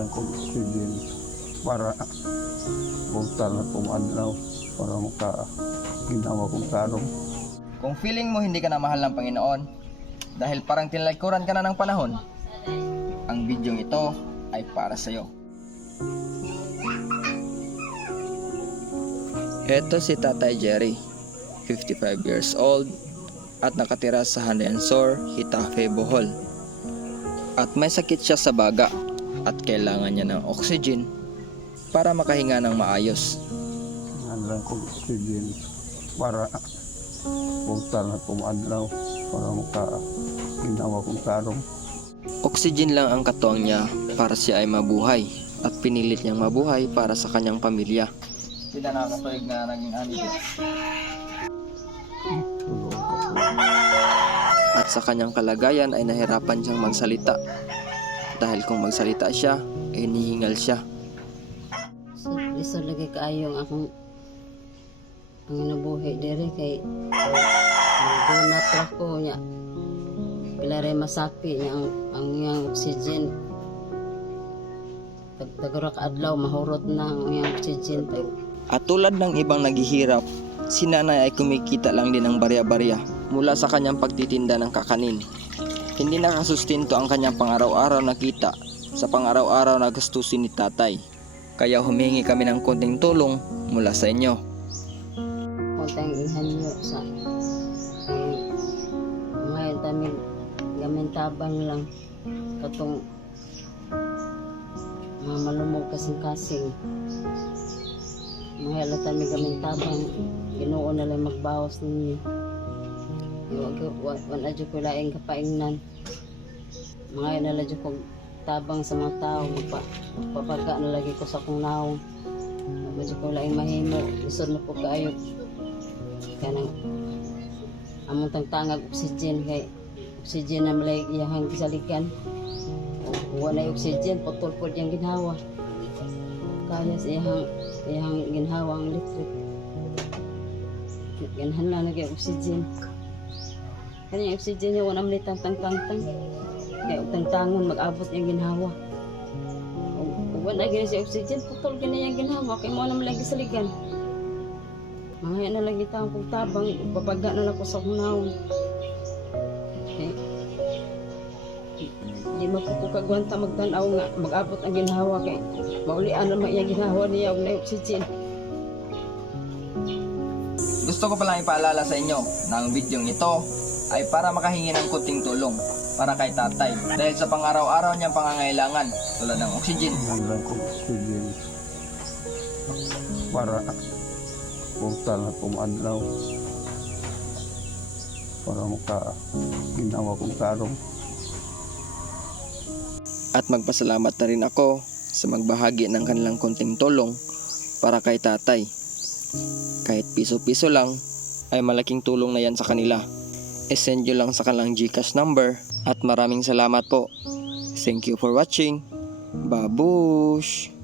lang kong oxygen para punta na pumadlaw para ginawa kong karong. Kung feeling mo hindi ka na mahal ng Panginoon dahil parang tinalikuran ka na ng panahon, ang bidyong ito ay para sa iyo. Ito si Tatay Jerry, 55 years old at nakatira sa Handansor, Hitafe, Bohol. At may sakit siya sa baga at kailangan niya ng oxygen para makahinga ng maayos. Yan lang kong oxygen para punta na pumadlaw para ginawa kong karong. Oxygen lang ang katuwang niya para siya ay mabuhay at pinilit niyang mabuhay para sa kanyang pamilya. Hindi na nakakatuig na naging anito. At sa kanyang kalagayan ay nahirapan siyang magsalita. Dahil kung magsalita siya, ay nihingal siya. So lagi kaayong akong ang nabuhi dire kay donat ra ko nya pilare masapi nya ang iyang oxygen tagurak adlaw mahurot na ang iyang oxygen. At tulad ng ibang naghihirap, si nanay ay kumikita lang din ng barya-barya mula sa kanyang pagtitinda ng kakanin. Hindi nakasustinto ang kanyang pang-araw-araw na kita sa pang-araw-araw na gastusin ni tatay. Kaya humingi kami ng konting tulong mula sa inyo. Kontang inhanyo sa mga tamig gamintabang lang katong mga malumog kasing-kasing. Mga halata may gamintabang Ginoo na lang magbawas ninyo. Wan adyo ko laing kapaingnan. Mga na ladyo ko tabang sa mga tao. Magpapaga na lagi ko sa kong naong. Adyo ko laing mahimo. Isod na po kaayot. Kanang among tangtangag oxygen kay oxygen na malay iyahang kisalikan. Wala oxygen, putol po diyang ginhawa. Kaya sa iyahang ginhawa ang electric. Ganahan lang nagay oxygen. Kanya oxygen niya wala malitang tangtang-tang. Kaya tangtangon mag-abot yung ginhawa. Kung wala gini si oxygen, putol gini yung ginhawa. Kaya mo naman lagi saligan. Mga na lagi taong pagtabang, papaga na lang ko sa kunaw. Okay. Di mapupukagwanta magtanaw nga, mag-abot ang ginhawa kay maulian naman yung ginhawa niya og na oxygen. Gusto ko palang ipaalala sa inyo na ang bidyong ito ay para makahingi ng kunting tulong para kay tatay dahil sa pang-araw-araw niyang pangangailangan tulad ng oxygen. Yan lang kong oxygen para punta na pumadlaw para ginawa kong karong. At magpasalamat na rin ako sa magbahagi ng kanilang konting tulong para kay tatay. Kahit piso-piso lang ay malaking tulong na yan sa kanila. I-send nyo lang sa kanilang GCash number at maraming salamat po. Thank you for watching. Babush!